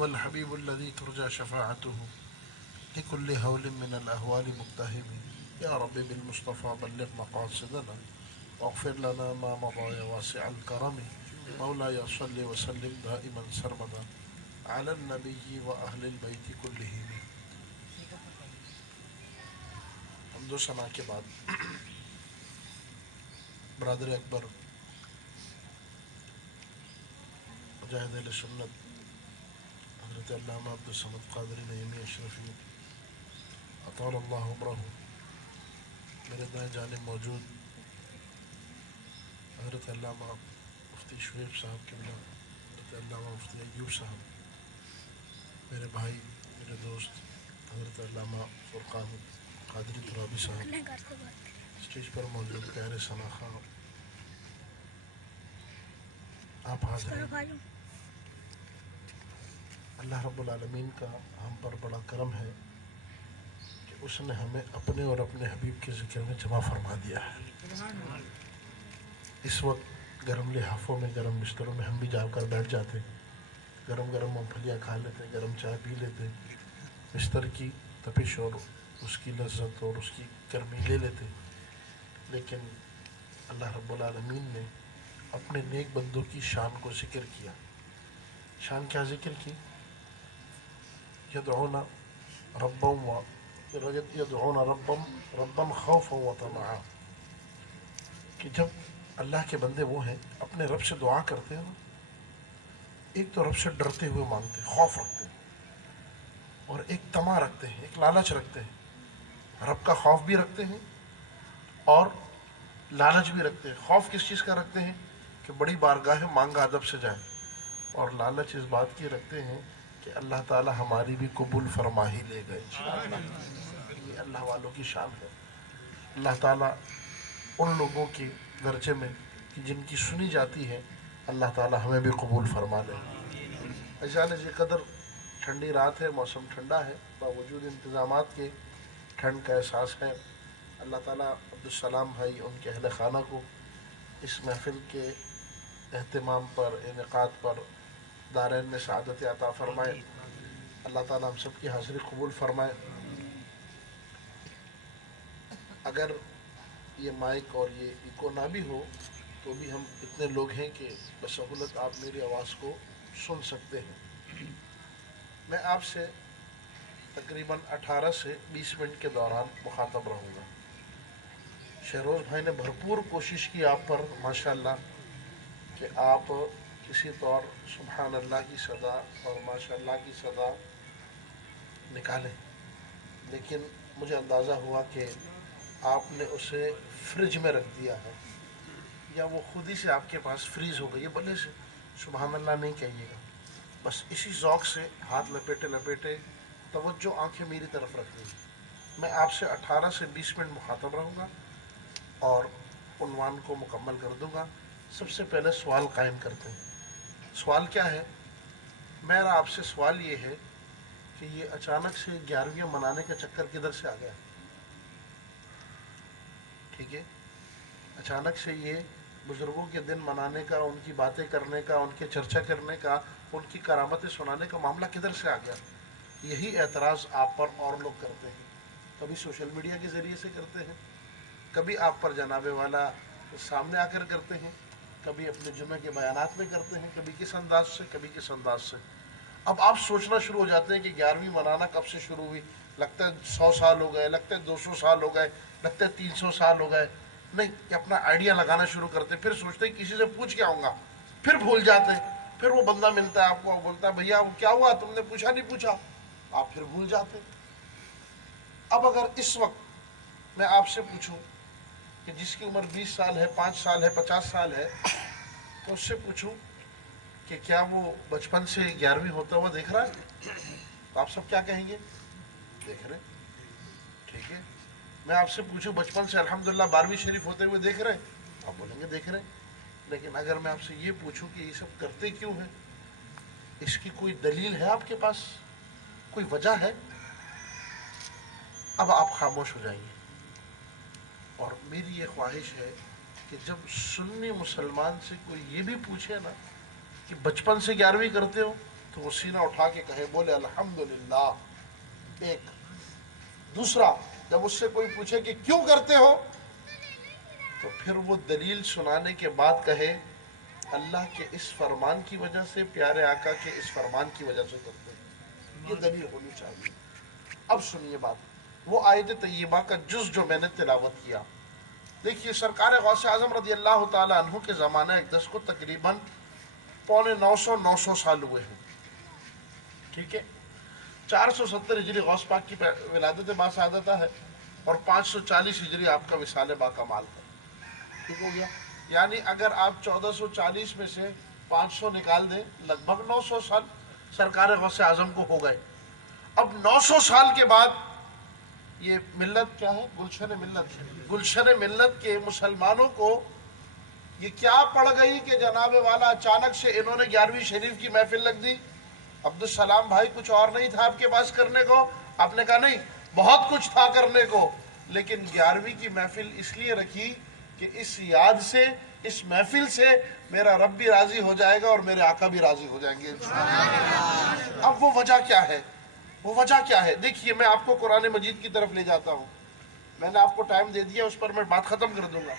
هو الحبيب الذي ترجى شفاعته لكل هول من الأهوال مقتهم. يا رب بالمصطفى بلغ مقاصدنا واغفر لنا ما مضى يا واسع الكرم. مولاي صل وسلم دائما سرمدا على النبي وأهل البيت كلهم. حمد و ثنا کے بعد برادر اکبر مجاہد اہل سنت حضرت علامہ عبد الصمد قادری نعیمی اشرفی اطال اللہ عمرہ میرے دائیں جانب موجود حضرت علامہ مفتی شعیب صاحب قبلہ، حضرت علامہ مفتی ایوب صاحب، میرے بھائی میرے دوست حضرت علامہ فرقان قادری ترابی صاحب، اسٹیج پر موجود قہر ثنا خان، آپ حاضر ہیں۔ اللہ رب العالمین کا ہم پر بڑا کرم ہے کہ اس نے ہمیں اپنے اور اپنے حبیب کے ذکر میں جمع فرما دیا ہے۔ اس وقت گرم لحافوں میں، گرم بستروں میں ہم بھی جا کر بیٹھ جاتے، گرم گرم مونگ پھلیاں کھا لیتے، گرم چائے پی لیتے، بستر کی تپش اور اس کی لذت اور اس کی گرمی لے لیتے، لیکن اللہ رب العالمین نے اپنے نیک بندوں کی شان کو ذکر کیا۔ شان کیا ذکر کی؟ یدعون ربا خوفا وطمعا، کہ جب اللہ کے بندے وہ ہیں اپنے رب سے دعا کرتے ہیں، ایک تو رب سے ڈرتے ہوئے مانگتے ہیں، خوف رکھتے ہیں، اور ایک طمع رکھتے ہیں، ایک لالچ رکھتے ہیں۔ رب کا خوف بھی رکھتے ہیں اور لالچ بھی رکھتے ہیں۔ خوف کس چیز کا رکھتے ہیں؟ کہ بڑی بارگاہ مانگا ادب سے جائیں، اور لالچ اس بات کی رکھتے ہیں کہ اللہ تعالی ہماری بھی قبول فرما ہی لے گئے انشاءاللہ۔ یہ اللہ والوں کی شان ہے۔ اللہ تعالیٰ ان لوگوں کے درجے میں کہ جن کی سنی جاتی ہے، اللہ تعالیٰ ہمیں بھی قبول فرما لے۔ اجال جی قدر ٹھنڈی رات ہے، موسم ٹھنڈا ہے، باوجود انتظامات کے ٹھنڈ کا احساس ہے۔ اللہ تعالیٰ عبدالسلام بھائی ان کے اہل خانہ کو اس محفل کے اہتمام پر، انعقاد پر دارین میں سعادت عطا فرمائے۔ اللہ تعالیٰ ہم سب کی حاضری قبول فرمائے۔ اگر یہ مائک اور یہ ایکو نہ بھی ہو تو بھی ہم اتنے لوگ ہیں کہ بسہولت آپ میری آواز کو سن سکتے ہیں۔ میں آپ سے تقریباً 18 سے 20 منٹ کے دوران مخاطب رہوں گا۔ شہروز بھائی نے بھرپور کوشش کی آپ پر ماشاءاللہ کہ آپ کسی طور سبحان اللہ کی صدا اور ماشاءاللہ کی صدا نکالیں، لیکن مجھے اندازہ ہوا کہ آپ نے اسے فریج میں رکھ دیا ہے، یا وہ خود ہی سے آپ کے پاس فریز ہو گئی ہے۔ بھلے سے سبحان اللہ نہیں کہیے گا، بس اسی ذوق سے ہاتھ لپیٹے لپیٹے توجہ آنکھیں میری طرف رکھ دیں۔ میں آپ سے 18 سے 20 منٹ مخاطب رہوں گا اور عنوان کو مکمل کر دوں گا۔ سب سے پہلے سوال قائم کرتے ہیں۔ سوال کیا ہے؟ میرا آپ سے سوال یہ ہے کہ یہ اچانک سے 11ویں منانے کا چکر کدھر سے آ گیا؟ ٹھیک ہے، اچانک سے یہ بزرگوں کے دن منانے کا، ان کی باتیں کرنے کا، ان کے چرچا کرنے کا، ان کی کرامتیں سنانے کا معاملہ کدھر سے آ گیا؟ یہی اعتراض آپ پر اور لوگ کرتے ہیں، کبھی سوشل میڈیا کے ذریعے سے کرتے ہیں، کبھی آپ پر جناب والا سامنے آ کر کرتے ہیں، کبھی اپنے جمعے کے بیانات میں کرتے ہیں، کبھی کس انداز سے، کبھی کس انداز سے۔ اب آپ سوچنا شروع ہو جاتے ہیں کہ 11ویں منانا کب سے شروع ہوئی؟ لگتا ہے 100 سال ہو گئے، لگتا ہے 200 سال ہو گئے، لگتا ہے 300 سال ہو گئے۔ نہیں، کہ اپنا آئیڈیا لگانا شروع کرتے، پھر سوچتے ہیں کسی سے پوچھ کے آؤں گا، پھر بھول جاتے ہیں، پھر وہ بندہ ملتا ہے آپ کو، بولتا ہے بھیا وہ کیا ہوا، تم نے پوچھا نہیں پوچھا، آپ پھر بھول جاتے ہیں۔ اب اگر اس وقت میں آپ سے پوچھوں کہ جس کی عمر 20 سال ہے، 5 سال ہے، 50 سال ہے، تو اس سے پوچھوں کہ کیا وہ بچپن سے 11ویں ہوتا ہوا دیکھ رہا ہے؟ تو آپ سب کیا کہیں گے؟ دیکھ رہے۔ ٹھیک ہے، میں آپ سے پوچھوں بچپن سے الحمدللہ 12ویں شریف ہوتے ہوئے دیکھ رہے ہیں؟ آپ بولیں گے دیکھ رہے ہیں۔ لیکن اگر میں آپ سے یہ پوچھوں کہ یہ سب کرتے کیوں ہیں، اس کی کوئی دلیل ہے آپ کے پاس؟ کوئی وجہ ہے؟ اب آپ خاموش ہو جائیں گے۔ اور میری یہ خواہش ہے کہ جب سنی مسلمان سے کوئی یہ بھی پوچھے نا کہ بچپن سے 11ویں کرتے ہو، تو وہ سینہ اٹھا کے کہے، بولے الحمدللہ، ایک۔ دوسرا، جب اس سے کوئی پوچھے کہ کیوں کرتے ہو، تو پھر وہ دلیل سنانے کے بعد کہے اللہ کے اس فرمان کی وجہ سے، پیارے آقا کے اس فرمان کی وجہ سے کرتے ہیں۔ یہ دلیل ہونی چاہیے۔ اب سنیے بات، وہ آیت طیبہ کا جز جو میں نے تلاوت کیا، دیکھیے سرکار غوث اعظم رضی اللہ تعالی عنہ کے زمانہ اقدس کو تقریباً 950 سال ہوئے ہیں، ٹھیک ہے۔ 470 ہجری غوث پاک کی ولادت باسعادتہ ہے، اور 540 ہجری آپ کا وصال باکمال ہے، ٹھیک ہو گیا۔ یعنی اگر آپ 1440 میں سے 500 نکال دیں، لگ بھگ 900 سال سرکار غوث اعظم کو ہو گئے۔ اب 900 سال کے بعد یہ ملت کیا ہے؟ گلشن ملت کے مسلمانوں کو یہ کیا پڑ گئی کہ جناب والا اچانک سے انہوں نے 11ویں شریف کی محفل لگ دی۔ عبدالسلام بھائی کچھ اور نہیں تھا آپ کے پاس کرنے کو؟ آپ نے کہا نہیں، بہت کچھ تھا کرنے کو، لیکن 11ویں کی محفل اس لیے رکھی کہ اس یاد سے، اس محفل سے میرا رب بھی راضی ہو جائے گا اور میرے آقا بھی راضی ہو جائیں گے انشاءاللہ۔ اب وہ وجہ کیا ہے؟ وہ وجہ کیا ہے؟ دیکھیے میں آپ کو قرآن مجید کی طرف لے جاتا ہوں، میں نے آپ کو ٹائم دے دیا، اس پر میں بات ختم کر دوں گا۔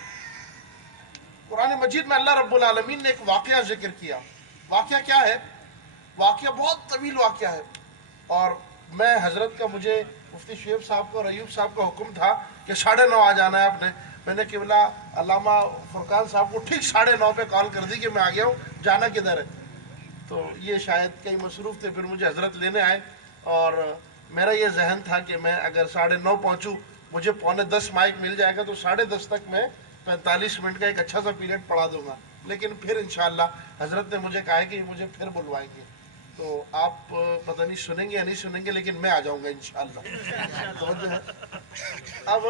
قرآن مجید میں اللہ رب العالمین نے ایک واقعہ ذکر کیا۔ واقعہ کیا ہے؟ واقعہ بہت طویل واقعہ ہے، اور میں حضرت کا، مجھے مفتی شعیب صاحب کو اور ایوب صاحب کا حکم تھا کہ 9:30 آ جانا ہے آپ نے۔ میں نے قبلہ علامہ فرقان صاحب کو ٹھیک 9:30 پہ کال کر دی کہ میں آ گیا ہوں، جانا کدھر ہے؟ تو یہ شاید کئی مصروف تھے، پھر مجھے حضرت لینے آئے، اور میرا یہ ذہن تھا کہ میں اگر 9:30 پہنچوں، مجھے 9:45 مائک مل جائے گا تو 10:30 تک میں 45 منٹ کا ایک اچھا سا پیریڈ پڑھا دوں گا۔ لیکن پھر انشاءاللہ حضرت نے مجھے کہا ہے کہ مجھے پھر بلوائیں گے، تو آپ پتہ نہیں سنیں گے یا نہیں سنیں گے، لیکن میں آ جاؤں گا انشاءاللہ۔ توجہ ہے۔ اب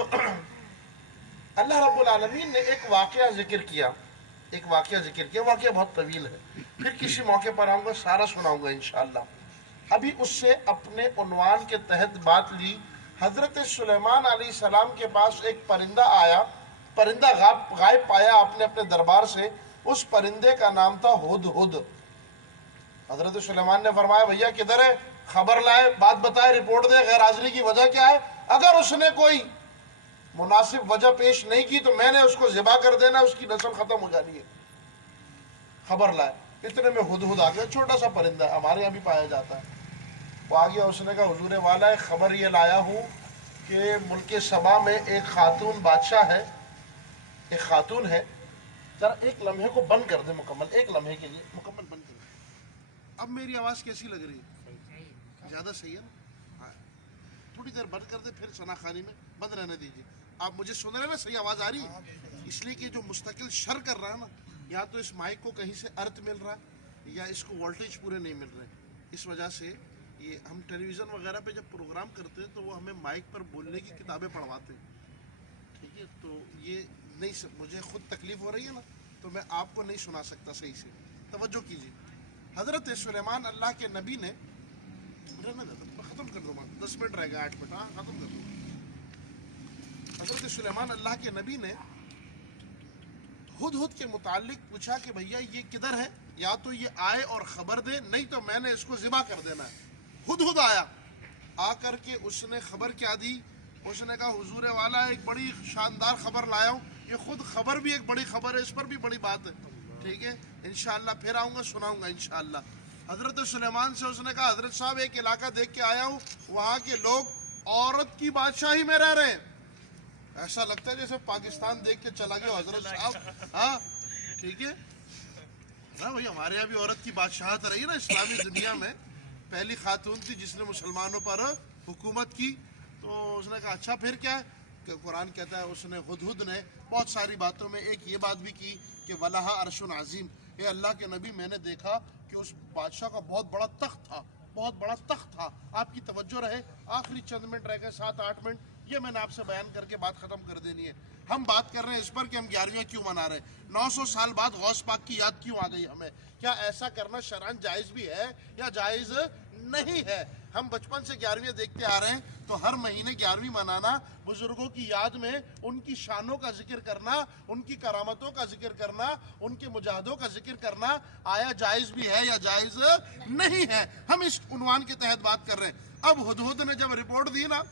اللہ رب العالمین نے ایک واقعہ ذکر کیا، واقعہ بہت طویل ہے، پھر کسی موقع پر آؤں گا، سارا سناؤں گا انشاءاللہ۔ ابھی اس سے اپنے عنوان کے تحت بات لی۔ حضرت سلیمان علیہ السلام کے پاس ایک پرندہ آیا، پرندہ غائب پایا آپ نے اپنے دربار سے، اس پرندے کا نام تھا ہدہد۔ حضرت سلیمان نے فرمایا بھیا کدھر ہے؟ خبر لائے، بات بتائے، رپورٹ دے، غیر حاضری کی وجہ کیا ہے؟ اگر اس نے کوئی مناسب وجہ پیش نہیں کی تو میں نے اس کو ذبح کر دینا، اس کی نسل ختم ہو جانی ہے۔ خبر لائے، اتنے میں ہدہد آ گیا، چھوٹا سا پرندہ ہے، ہمارے یہاں بھی پایا جاتا ہے۔ وہ آ گیا، اس نے کہا حضور والا ہے، خبر یہ لایا ہوں کہ ملک سبا میں ایک خاتون بادشاہ ہے، ایک خاتون ہے، ذرا ایک لمحے کو بند کر دے، مکمل ایک لمحے کے لیے مکمل بند کر دے۔ اب میری آواز کیسی لگ رہی ہے؟ زیادہ صحیح ہے نا؟ ہاں، تھوڑی دیر بند کر دے، پھر ثنا خانی میں بند رہنے دیجیے۔ آپ مجھے سن رہے ہیں نا؟ صحیح آواز آ رہی ہے؟ اس لیے کہ جو مستقل شر کر رہا ہے نا، یا تو اس مائک کو کہیں سے ارتھ مل رہا ہے یا اس کو وولٹیج پورے نہیں مل رہے، اس وجہ سے یہ ہم ٹیلی ویژن وغیرہ پہ جب پروگرام کرتے ہیں تو وہ ہمیں مائک پر بولنے کی کتابیں پڑھواتے ہیں، ٹھیک ہے؟ تو یہ نہیں، مجھے خود تکلیف ہو رہی ہے نا، تو میں آپ کو نہیں سنا سکتا صحیح سے۔ توجہ کیجیے۔ حضرت سلیمان اللہ کے نبی نے، ختم کر دوں، 10 منٹ رہ گیا، 8 منٹ، ہاں ختم کر دوں۔ حضرت سلیمان اللہ کے نبی نے ہدہد کے متعلق پوچھا کہ بھیا یہ کدھر ہے؟ یا تو یہ آئے اور خبر دے، نہیں تو میں نے اس کو ذبح کر دینا ہے۔ ہدہد آیا، آ کر کے اس نے خبر کیا دی؟ اس نے کہا حضور والا ایک بڑی شاندار خبر لایا ہوں، یہ خود خبر بھی ایک بڑی خبر ہے، اس پر بھی بڑی بات ہے، ٹھیک ہے؟ انشاءاللہ پھر آؤں گا، سناؤں گا انشاءاللہ۔ حضرت سلیمان سے اس نے کہا حضرت صاحب ایک علاقہ دیکھ کے آیا ہوں، وہاں کے لوگ عورت کی بادشاہی میں رہ رہے ہیں۔ ایسا لگتا ہے جیسے پاکستان دیکھ کے چلا گیا حضرت صاحب، ہاں ٹھیک ہے ہاں بھائی، ہمارے یہاں بھی عورت کی بادشاہت رہی نا اسلامی دنیا میں، پہلی خاتون تھی جس نے مسلمانوں پر حکومت کی۔ تو اس نے کہا اچھا پھر کیا ہے؟ کہ قرآن کہتا ہے اس نے، ہدہد نے بہت ساری باتوں میں ایک یہ بات بھی کی کہ وَلَهَا عَرْشٌ عَظِيمٌ، اے اللہ کے نبی میں نے دیکھا کہ اس بادشاہ کا بہت بڑا تخت تھا، بہت بڑا تخت تھا۔ آپ کی توجہ رہے، آخری چند منٹ رہ گئے، 7-8 منٹ، یہ میں نے آپ سے بیان کر کے بات ختم کر دینی ہے۔ ہم بات کر رہے ہیں اس پر کہ ہم 11ویں کیوں منا رہے ہیں، 900 سال بعد غوث پاک کی یاد کیوں آ گئی ہمیں؟ کیا ایسا کرنا شرعاً جائز بھی ہے یا جائز نہیں ہے۔ ہم بچپن سے 11ویں دیکھتے آ رہے ہیں، تو ہر مہینے 11ویں منانا، بزرگوں کی یاد میں ان کی شانوں کا ذکر کرنا، ان کی کرامتوں کا ذکر کرنا، ان کے مجاہدوں کا ذکر کرنا، آیا جائز بھی ہے یا جائز نہیں ہے؟ ہم اس عنوان کے تحت بات کر رہے ہیں۔ اب ہدہد نے جب رپورٹ دی نا،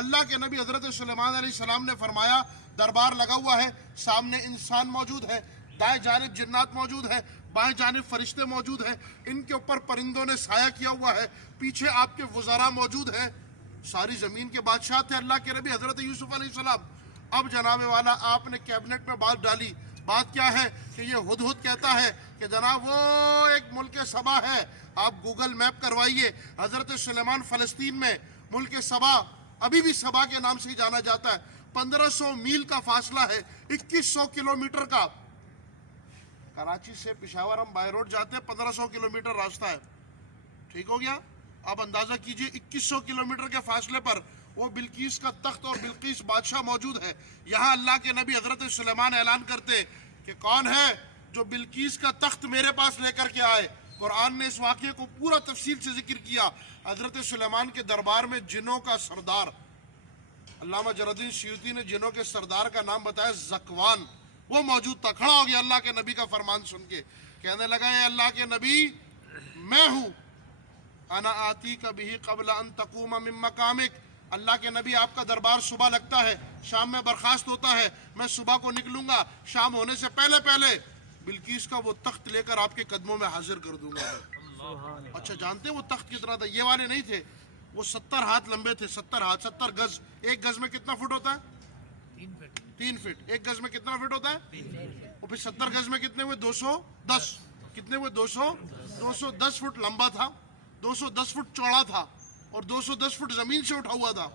اللہ کے نبی حضرت سلیمان علیہ السلام نے فرمایا دربار لگا ہوا ہے، سامنے انسان موجود ہے، دائیں جانب جنات موجود ہیں، بائیں جانب فرشتے موجود ہیں، ان کے اوپر پرندوں نے سایہ کیا ہوا ہے، پیچھے آپ کے وزراء موجود ہیں، ساری زمین کے بادشاہ تھے اللہ کے نبی حضرت یوسف علیہ السلام۔ اب جناب والا آپ نے کیبنٹ میں بات ڈالی، بات کیا ہے کہ یہ ہدہد کہتا ہے کہ جناب وہ ایک ملک سبا ہے، آپ گوگل میپ کروائیے، حضرت سلیمان فلسطین میں ملک سبا، ابھی بھی سبا کے نام سے ہی جانا جاتا ہے، 1500 میل کا فاصلہ ہے، 2100 کلومیٹر کا۔ کراچی سے پشاور ہم بائی روڈ جاتے ہیں، 1500 کلومیٹر راستہ ہے، ٹھیک ہو گیا؟ آپ اندازہ کیجئے 2100 کلومیٹر کے فاصلے پر وہ بلقیس کا تخت اور بلقیس بادشاہ موجود ہے۔ یہاں اللہ کے نبی حضرت سلیمان اعلان کرتے کہ کون ہے جو بلقیس کا تخت میرے پاس لے کر کے آئے۔ قرآن نے اس واقعے کو پورا تفصیل سے ذکر کیا۔ حضرت سلیمان کے دربار میں جنوں کا سردار، علامہ جلال الدین سیوطی نے جنوں کے سردار کا نام بتایا زکوان، وہ موجود تھا، کھڑا ہو گیا اللہ کے نبی کا فرمان سن کے، کہنے لگا اے اللہ کے نبی میں ہوں، انا آتی کبھی قبل ان تقوم من مقامک، اللہ کے نبی آپ کا دربار صبح لگتا ہے، شام میں برخاست ہوتا ہے، میں صبح کو نکلوں گا، شام ہونے سے پہلے پہلے بلقیس کا وہ تخت لے کر آپ کے قدموں میں حاضر کر دوں گا۔ اچھا جانتے ہیں وہ تخت کتنا تھا؟ یہ والے نہیں تھے، وہ 70 ہاتھ لمبے تھے، 70 ہاتھ، 70 گز۔ ایک گز میں کتنا فٹ ہوتا ہے؟ 3 فٹ۔ ایک گز میں کتنا فٹ ہوتا ہے؟ اور پھر 70 گز میں کتنے ہوئے؟ 210۔ کتنے ہوئے؟ 210 فٹ لمبا تھا، 210 فٹ چوڑا تھا، اور 210 فٹ زمین سے اٹھا ہوا تھا۔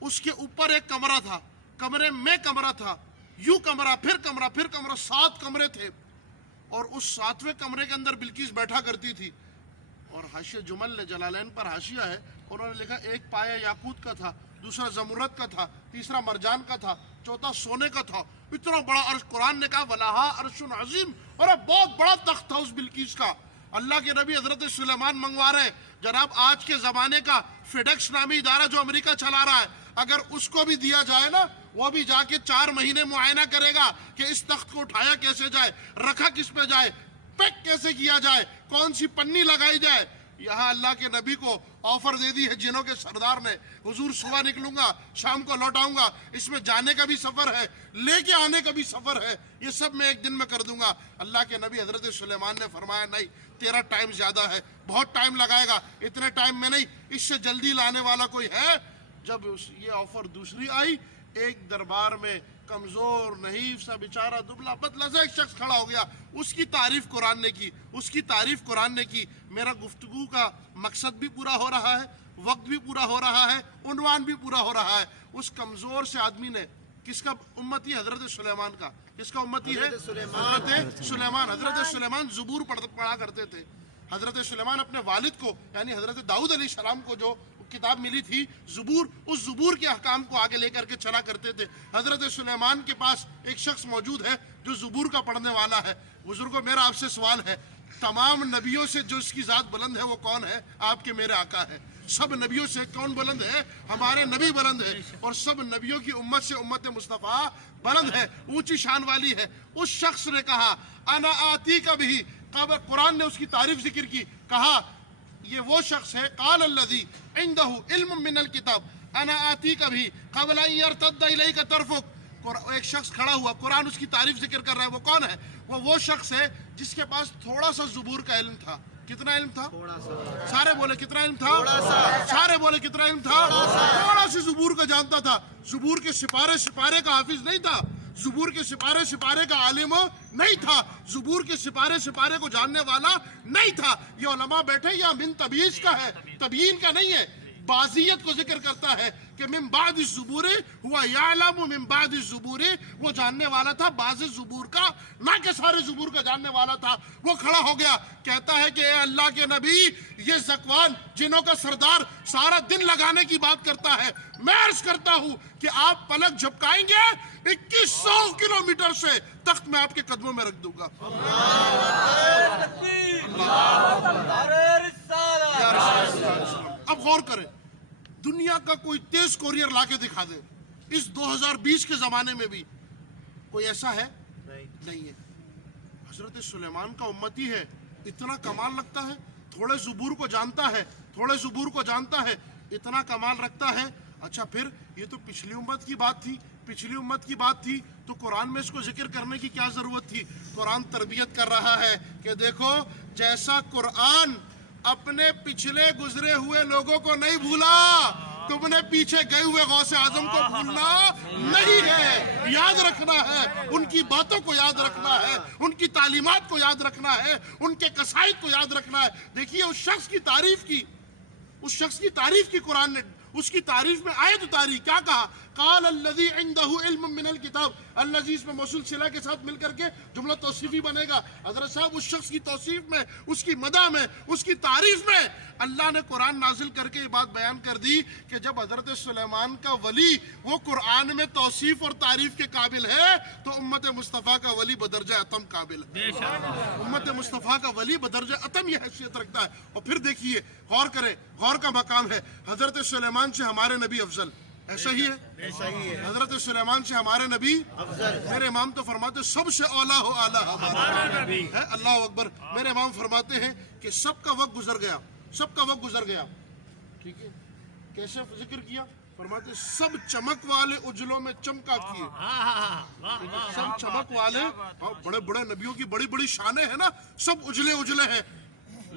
اس کے اوپر ایک کمرہ تھا، کمرے میں کمرہ تھا، یوں کمرہ، پھر کمرہ، پھر کمرہ، 7 کمرے تھے، اور اس 7ویں کمرے کے اندر بلقیس بیٹھا کرتی تھی۔ اور حاشیہ جمل جلالین پر حاشیہ ہے، انہوں نے لکھا ایک پایا یاقوت کا تھا، دوسرا زمرد کا تھا، تیسرا مرجان کا تھا، چوتھا سونے کا تھا، اتنا بڑا عرش۔ قرآن نے کہا وَلَهَا عَرْشٌ عَظِيمٌ، اور بہت بڑا تخت تھا اس بلقیس کا۔ اللہ کے نبی حضرت سلیمان منگوا رہے ہیں، جناب آج کے زمانے کا فیڈیکس نامی ادارہ جو امریکہ چلا رہا ہے، اگر اس کو بھی دیا جائے نا، وہ بھی جا کے 4 مہینے معائنہ کرے گا کہ اس تخت کو اٹھایا کیسے جائے، رکھا کس پہ جائے، پیک کیسے کیا جائے، کون سی پنی لگائی جائے۔ یہاں اللہ کے نبی کو آفر دے دی ہے جنوں کے سردار نے، حضور صبح نکلوں گا، شام کو لوٹ آؤں گا، اس میں جانے کا بھی سفر ہے، لے کے آنے کا بھی سفر ہے، یہ سب میں ایک دن میں کر دوں گا۔ اللہ کے نبی حضرت سلیمان نے فرمایا نہیں، تیرا ٹائم زیادہ ہے، بہت ٹائم لگائے گا، اتنے ٹائم میں نہیں، اس سے جلدی لانے والا کوئی ہے؟ جب یہ آفر دوسری آئی، ایک دربار میں کمزور نحیف سا بیچارہ دبلا پتلا سا ایک شخص کھڑا ہو گیا، اس کی تعریف قرآن نے کی، اس کی تعریف قرآن نے کی۔ میرا گفتگو کا مقصد بھی پورا ہو رہا ہے، وقت بھی پورا ہو رہا ہے، عنوان بھی پورا ہو رہا ہے۔ اس کمزور سے آدمی نے، کس کا امتی؟ حضرت سلیمان کا۔ کس کا امتی ہے؟ حضرت سلیمان۔ حضرت سلیمان زبور پڑھا کرتے تھے۔ حضرت سلیمان اپنے والد کو یعنی حضرت داؤد علیہ السلام کو جو کتاب ملی تھی زبور، اس زبور کے احکام کو آگے لے کر کے چلا کرتے تھے۔ حضرت سلیمان کے پاس ایک شخص موجود ہے جو زبور کا پڑھنے والا ہے۔ بزرگوں میرا آپ سے سوال ہے، تمام نبیوں سے جو اس کی ذات بلند ہے وہ کون ہے؟ آپ کے میرے آقا ہے۔ سب نبیوں سے کون بلند ہے؟ ہمارے نبی بلند ہے، اور سب نبیوں کی امت سے امت مصطفیٰ بلند ہے، اونچی شان والی ہے۔ اس شخص نے کہا انا آتی کا بھی، قرآن نے اس کی تعریف ذکر کی، کہا یہ وہ شخص ہے قال الذی عنده علم من الکتاب انا آتی کا بھی قبل ان یرتد الیک طرفک۔ ایک شخص کھڑا ہوا، قرآن اس کی تعریف ذکر کر رہا ہے، وہ کون ہے؟ وہ شخص ہے جس کے پاس تھوڑا سا زبور کا علم تھا۔ کتنا علم تھا؟ سارے بولے کتنا علم تھا؟ سارے بولے کتنا علم تھا؟ تھوڑا سی زبور کا جانتا تھا۔ زبور کے سپارے کا حافظ نہیں تھا، زبور کے سپارے کا عالم نہیں تھا، زبور کے سپارے کو جاننے والا نہیں تھا۔ یہ علماء بیٹھے یا من تبییز کا ہے، تبیین کا نہیں ہے، بعضیت کو ذکر کرتا ہے کہ من بعد الزبور ہوا یعلم من بعد الزبور، وہ جاننے والا تھا بعض زبور کا، نہ کہ سارے زبور کا جاننے والا تھا۔ وہ کھڑا ہو گیا، کہتا ہے کہ اے اللہ کے نبی، یہ زکوان جنوں کا سردار سارا دن لگانے کی بات کرتا ہے، میں عرض کرتا ہوں کہ آپ پلک جھپکائیں گے 2100 کلومیٹر سے تخت میں آپ کے قدموں میں رکھ دوں گا۔ یا رسول اللہ آپ غور کریں, دنیا کا کوئی تیز کوریئر لا کے دکھا دے, اس 2020 کے زمانے میں بھی کوئی ایسا ہے نہیں ہے. حضرت سلیمان کا امتی ہے, اتنا کمال لگتا ہے, تھوڑے زبور کو جانتا ہے, اتنا کمال رکھتا ہے. اچھا پھر یہ تو پچھلی امت کی بات تھی, تو قرآن میں اس کو ذکر کرنے کی کیا ضرورت تھی؟ قرآن تربیت کر رہا ہے کہ دیکھو جیسا قرآن اپنے پچھلے گزرے ہوئے لوگوں کو نہیں بھولا, تم نے پیچھے گئے ہوئے غوث اعظم کو بھولنا نہیں ہے, یاد رکھنا ہے, ان کی باتوں کو یاد رکھنا ہے, ان کی تعلیمات کو یاد رکھنا ہے, ان کے قصائد کو یاد رکھنا ہے. دیکھیے اس شخص کی تعریف کی قرآن نے, اس کی تعریف میں آیت اتاری, کیا کہا؟ قال الذی عنده علم من الکتاب, الذی اس میں موصول صلہ کے ساتھ مل کر کے جملہ توصیفی بنے گا. حضرت صاحب اس شخص کی توصیف میں, اس کی مدح میں, اس کی تعریف میں اللہ نے قرآن نازل کر کے یہ بات بیان کر دی کہ جب حضرت سلیمان کا ولی وہ قرآن میں توصیف اور تعریف کے قابل ہے, تو امت مصطفیٰ کا ولی بدرجہ اتم قابل ہے. امت مصطفیٰ کا ولی بدرجہ اتم یہ حیثیت رکھتا ہے. اور پھر دیکھیے, غور کریں, غور کا مقام ہے, حضرت سلیمان سے ہمارے نبی افضل, ایسا ہی ہے, حضرت سلیمان سے ہمارے نبی افضل. میرے امام تو فرماتے سب سے اولا ہو اعلیٰ ہمارا نبی ہے. اللہ اکبر. میرے امام فرماتے ہیں کہ سب کا وقت گزر گیا, ٹھیک ہے, کیسے ذکر کیا؟ فرماتے سب چمک والے اجلوں میں چمکا کیے, سب چمک والے, بڑے بڑے نبیوں کی بڑی بڑی شانیں ہیں نا, سب اجلے ہیں,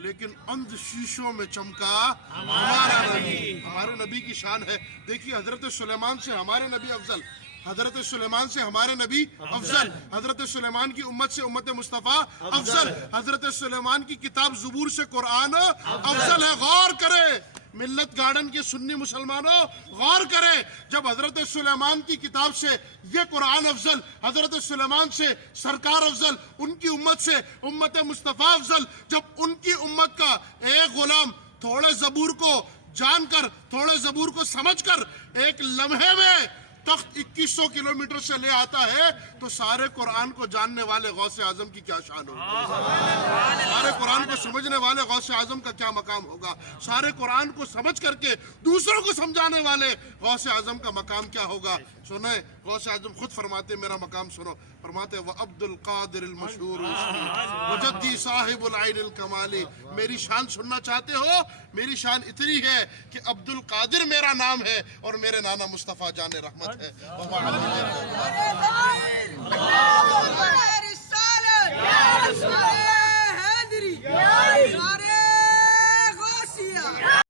لیکن اندھ شیشوں میں چمکا ہمارا نبی. ہمارے نبی کی شان ہے. دیکھیے حضرت سلیمان سے ہمارے نبی افضل, حضرت سلیمان سے ہمارے نبی افضل, حضرت سلیمان کی امت سے امت مصطفیٰ افضل, حضرت سلیمان کی کتاب زبور سے قرآن افضل ہے. غور کرے ملت گارڈن کے سنی مسلمانوں, غور کرے, جب حضرت سلیمان کی کتاب سے یہ قرآن افضل, حضرت سلیمان سے سرکار افضل, ان کی امت سے امت مصطفیٰ افضل, جب ان کی امت کا ایک غلام تھوڑے زبور کو جان کر, تھوڑے زبور کو سمجھ کر ایک لمحے میں تخت 2100 کلومیٹر سے لے آتا ہے, تو سارے قرآن کو جاننے والے غوث اعظم کی کیا شان ہوگی؟ سارے قرآن کو سمجھنے والے غوث اعظم کا کیا مقام ہوگا؟ سارے قرآن کو سمجھ کر کے دوسروں کو سمجھانے والے غوث اعظم کا مقام کیا ہوگا؟ سنیں, غوث اعظم خود فرماتے, میرا مقام سنو, فرماتے وعبد القادر المشہور وجدی صاحب العین الکمالی. میری شان سننا چاہتے ہو؟ میری شان اتنی ہے کہ عبد القادر میرا نام ہے اور میرے نانا مصطفیٰ جان رحمت ہے. رسالت یا رسول حیدری